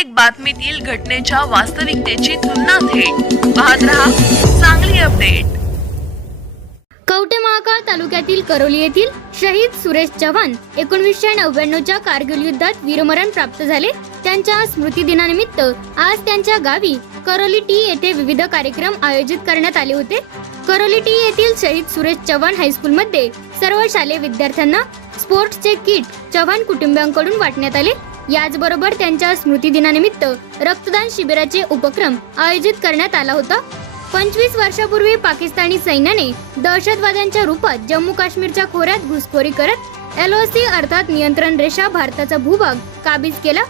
प्रत्येक बातमीतील घटनेच्या वास्तविकतेची तुलना थेट पाहत रहा चांगली अपडेट। कवठे महांकाळ तालुक्यातील करोली येथील शहीद सुरेश चव्हाण 1999च्या कारगिल युद्धात वीरमरण प्राप्त झाले। त्यांच्या स्मृती दिनानिमित्त आज त्यांच्या गावी करोली टी येथे विविध कार्यक्रम आयोजित करण्यात आले होते। करोली टी येथील शहीद सुरेश चव्हाण हायस्कूल मध्ये सर्व शालेय विद्यार्थ्यांना स्पोर्ट्सचे किट चव्हाण कुटुंबियांकडून वाटण्यात आले। याचबरोबर त्यांच्या स्मृती दिनानिमित्त रक्तदान शिबिराचे उपक्रम आयोजित करण्यात आला होता। 25 वर्षापूर्वी पाकिस्तानी सैन्याने दहशतवाद्यांच्या रूपात जम्मू काश्मीरच्या खोऱ्यात घुसखोरी करत LOC अर्थात नियंत्रण रेषा भारताचा भूभाग काबीज केला।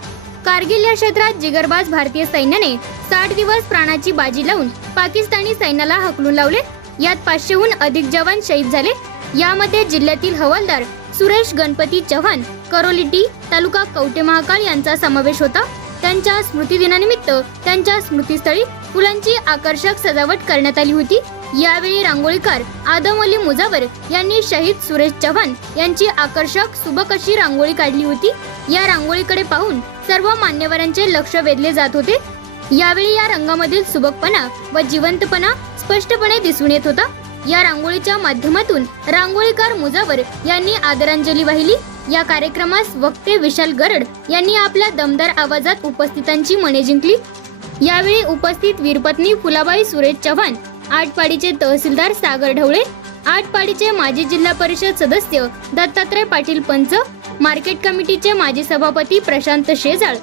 कारगिल या क्षेत्रात जिगरबाज भारतीय सैन्याने 60 दिवस प्राणाची बाजी लावून पाकिस्तानी सैन्याला हकलून लावले। यात 500हून अधिक जवान शहीद झाले। यामध्ये जिल्ह्यातील हवालदार सुरेश गणपती चव्हाण करोली टी तालुका कवठे महांकाळ यांचा समावेश होता। त्यांच्या स्मृती दिनानिमित्त त्यांच्या स्मृतीस्थळी फुलांची आकर्षक सजावट करण्यात आली होती। यावेळी रांगोळीकार आदम अली मुजावर यांनी शहीद सुरेश चव्हाण यांची आकर्षक सुबक अशी रांगोळी काढली होती। या रांगोळीकडे पाहून सर्व मान्यवरांचे लक्ष वेधले जात होते। यावेळी या रंगामधील सुबकपणा व जिवंतपणा स्पष्टपणे दिसून येत होता। या रांगोळीच्या माध्यमातून रांगोळीकार मुजावर यांनी आदरांजली वाहिली। या कार्यक्रमास वक्ते विशाल गरड यांनी आपल्या दमदार आवाजात उपस्थितांची मने जिंकली। यावेळी उपस्थित वीरपत्नी फुलाबाई सुरेश चव्हाण, आटपाडीचे तहसीलदार सागर ढवळे, आटपाडीचे माजी जिल्हा परिषद सदस्य दत्तात्रय पाटील पंच, मार्केट कमिटीचे माजी सभापती प्रशांत शेजाळ,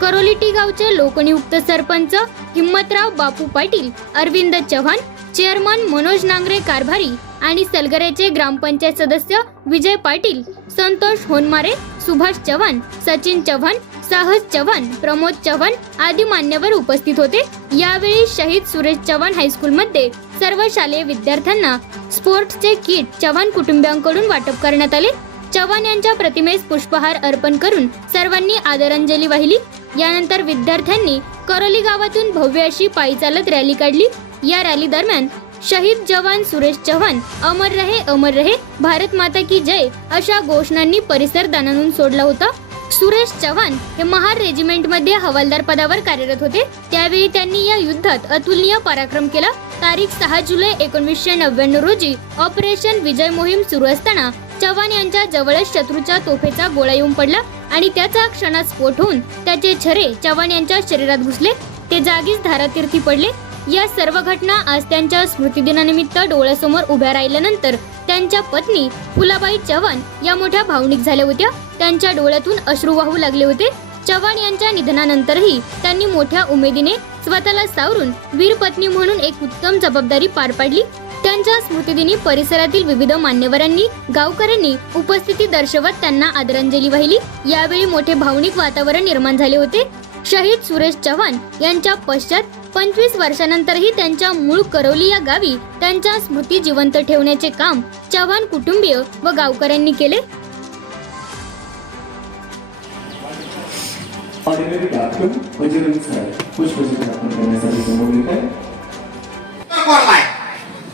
करोली टी गावचे लोकनियुक्त सरपंच हिम्मतराव बापू पाटील, अरविंद चव्हाण, चेअरमन मनोज नांगरे कारभारी आणि सलगरेचे ग्रामपंचायत सदस्य विजय पाटील, संतोष होनमारे, सुभाष चव्हाण, सचिन चव्हाण, साहस चव्हाण, प्रमोद चव्हाण आदी मान्यवर उपस्थित होते। यावेळी शहीद सुरेश चव्हाण हायस्कूल मध्ये सर्व शालेय विद्यार्थ्यांना स्पोर्ट्सचे किट चव्हाण कुटुंबियांकडून वाटप करण्यात आले। चव्हाण यांच्या प्रतिमेस पुष्पहार अर्पण करून सर्वांनी आदरांजली वाहिली। यानंतर विद्यार्थ्यांनी करोली गावातून भव्य अशी पायी चालत रॅली काढली। या रॅली दरम्यान शहीद जवान सुरेश चव्हाण अमर रहे भारत माता की जय अशा घोषणांनी परिसर दानानून सोडला होता। सुरेश चव्हाण हे महार रेजिमेंट मध्ये हवालदार पदावर कार्यरत होते। त्यावेळी त्यांनी या युद्धात अतुलनीय पराक्रम केला। तारीख 6 जुलै 1999 रोजी ऑपरेशन विजय मोहीम सुरू असताना चव्हाण यांच्या जवळच शत्रूच्या तोफेचा गोळा येऊन पडला आणि त्याचा क्षणात स्फोट होऊन त्याचे छरे चव्हाण यांच्या शरीरात घुसले। ते जागीच धारातीर्थी पडले। या सर्व घटना आज त्यांच्या स्मृतिदिनानिमित्त डोळ्यासमोर उभ्या राहिल्यानंतर त्यांच्या पत्नी फुलाबाई चव्हाण या मोठ्या भावनिक झाल्या होत्या। त्यांच्या डोळ्यातून अश्रू वाहू लागले होते। चव्हाण यांच्या निधनानंतरही त्यांनी मोठ्या उमेदीने स्वतःला सावरून वीर पत्नी म्हणून एक उत्तम जबाबदारी पार पाडली। त्यांच्या स्मृतिदिनी परिसरातील विविध मान्यवरांनी गावकऱ्यांनी उपस्थिती दर्शवत त्यांना आदरांजली वाहिली। यावेळी मोठे भावनिक वातावरण निर्माण झाले होते। शहीद सुरेश चव्हाण यांच्या पश्चात 25 वर्षानंतरही त्यांच्या मूळ करोली या गावी त्यांच्या स्मृती जिवंत ठेवण्याचे काम चव्हाण कुटुंबीय व गावकऱ्यांनी केले।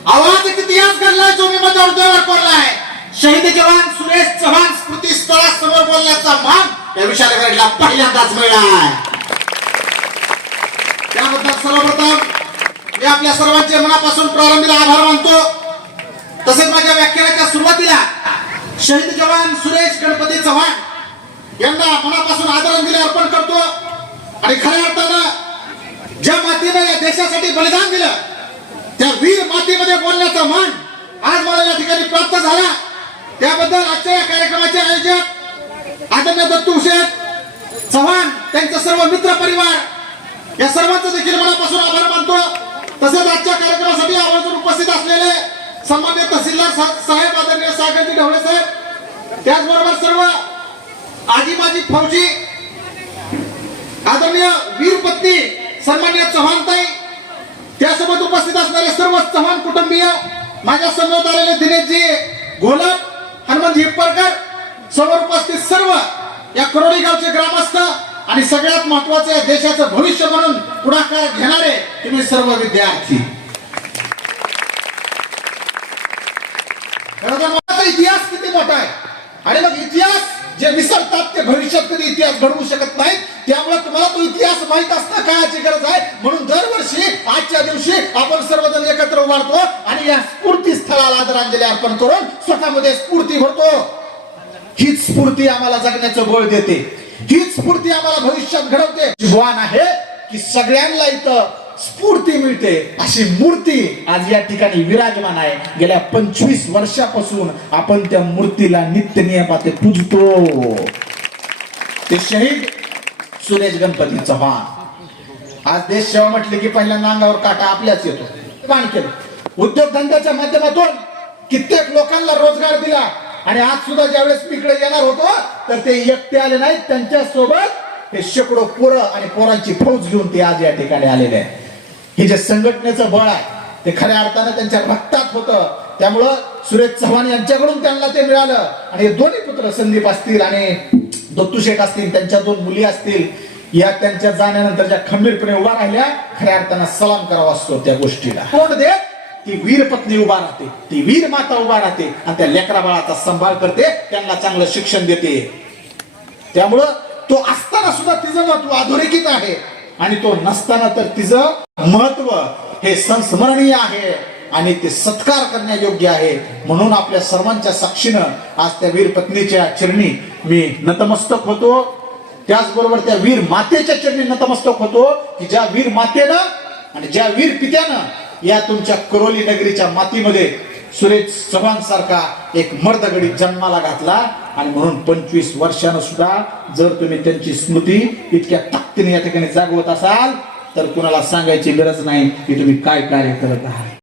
आवाज इतिहास घडलाय जो मी माझ्या हृदयावर कोरलाय। शहीद जवान सुरेश चव्हाण स्मृती स्थळासमोर बोलण्याचा मान या विशाल गरडला पहिल्यांदाच मिळालाय। त्याबद्दल सर्वप्रथम मी आपल्या सर्वांचे मनापासून प्रारंभीला आभार मानतो। तसेच माझ्या व्याख्यानाच्या सुरुवातीला शहीद जवान सुरेश गणपती चव्हाण यांना मनापासून आदरांजली अर्पण करतो। आणि खऱ्या अर्थानं ज्या मातीने या देशासाठी बलिदान दिलं त्या वीर मातीमध्ये बोलण्याचा मान आज मला या ठिकाणी प्राप्त झाला। त्याबद्दल आजच्या या कार्यक्रमाचे आयोजक आदरणीय दत्तू शेठ चव्हाण, त्यांचे सर्व मित्र परिवार या सर्वांचा देखील मनापासून आभार मानतो। तसेच आजच्या कार्यक्रमासाठी आवर्जून उपस्थित असलेले सन्माननीय तहसीलदार साहेब आदरणीय सागरजी ढवळे साहेब, त्याचबरोबर सर्व आजी माजी फौजी, आदरणीय वीरपत्नी सन्माननीय चव्हाणताई, त्यासोबत उपस्थित असणारे सर्व चव्हाण कुटुंबीय, माझ्या समोर आलेले दिनेशजी घोलप, हनुमंतजी हिप्परकर, समोर उपस्थित सर्व या करोली गावचे ग्रामस्थ आणि सगळ्यात महत्त्वाचे देशाचं भविष्य म्हणून पुढाकार घेणारे तुम्ही सर्व विद्यार्थी। इतिहास किती मोठा आहे आणि मग इतिहास जे विसरतात ते भविष्यात कधी इतिहास घडवू शकत नाहीत। त्यामुळे तुम्हाला तो इतिहास माहित असणं काळाची गरज आहे. म्हणून दरवर्षी आजच्या दिवशी आपण सर्वजण एकत्र उभारतो आणि या स्फूर्ती स्थळाला आदरांजली अर्पण करून स्वतःमध्ये स्फूर्ती भरतो. हीच स्फूर्ती आम्हाला जगण्याचं बळ देते. हीच स्फूर्ती आम्हाला भविष्यात घडवते. जीवान आहे की सगळ्यांना इथं स्फूर्ती मिळते अशी मूर्ती आज या ठिकाणी विराजमान आहे. गेल्या 25 वर्षापासून आपण त्या मूर्तीला नित्य नियमाने पूजतो. ते शहीद सुरेश गणपती चव्हाण. आज देश सेवा म्हटले की पहिल्यांदा अंगावर काटा आपल्याच येतो. काम केलं उद्योगधंद्याच्या माध्यमातून कित्येक लोकांना रोजगार दिला आणि आज सुद्धा ज्यावेळेस मी इकडे येणार होतो तर ते एकटे आले नाहीत. त्यांच्या सोबत हे शेकडो पोरं आणि पोरांची फौज घेऊन ते आज या ठिकाणी आलेले आहे. हे जे संघटनेचं बळ आहे ते खऱ्या अर्थानं त्यांच्या रक्तात होतं. त्यामुळं सुरेश चव्हाण यांच्याकडून त्यांना ते मिळालं. आणि हे दोन्ही पुत्र संदीप असतील आणि दत्तू शेठ असतील, त्यांच्या 2 मुली असतील, या त्यांच्या जाण्यानंतर ज्या खंबीरपणे उभा राहिल्या, खऱ्या अर्थानं सलाम करावा असतो त्या गोष्टीला. कोण दे ती वीर पत्नी उभा राहते, ती वीर माता उभा राहते आणि त्या लेकरा बाळाचा सांभाळ करते, त्यांना चांगलं शिक्षण देते. त्यामुळं तो असताना सुद्धा तिचं महत्व अधोरेखित आहे आणि तो नसताना तर तिचं महत्व हे संस्मरणीय आहे आणि ते सत्कार करण्यायोग्य आहे. म्हणून आपल्या सर्वांच्या साक्षीनं आज त्या वीर पत्नीच्या चरणी मी नतमस्तक होतो. त्याचबरोबर त्या वीर मातेच्या चरणी नतमस्तक होतो की ज्या वीर मातेनं आणि ज्या वीर पित्यानं या तुमच्या करोली नगरीच्या मातीमध्ये सुरेश चव्हाण सारखा एक मर्दगडी जन्माला घातला. आणि म्हणून 25 वर्षानं सुद्धा जर तुम्ही त्यांची स्मृती इतक्या ताकदीने या ठिकाणी जागवत असाल तर कुणाला सांगायची गरज नाही की तुम्ही काय कार्य करत आहात.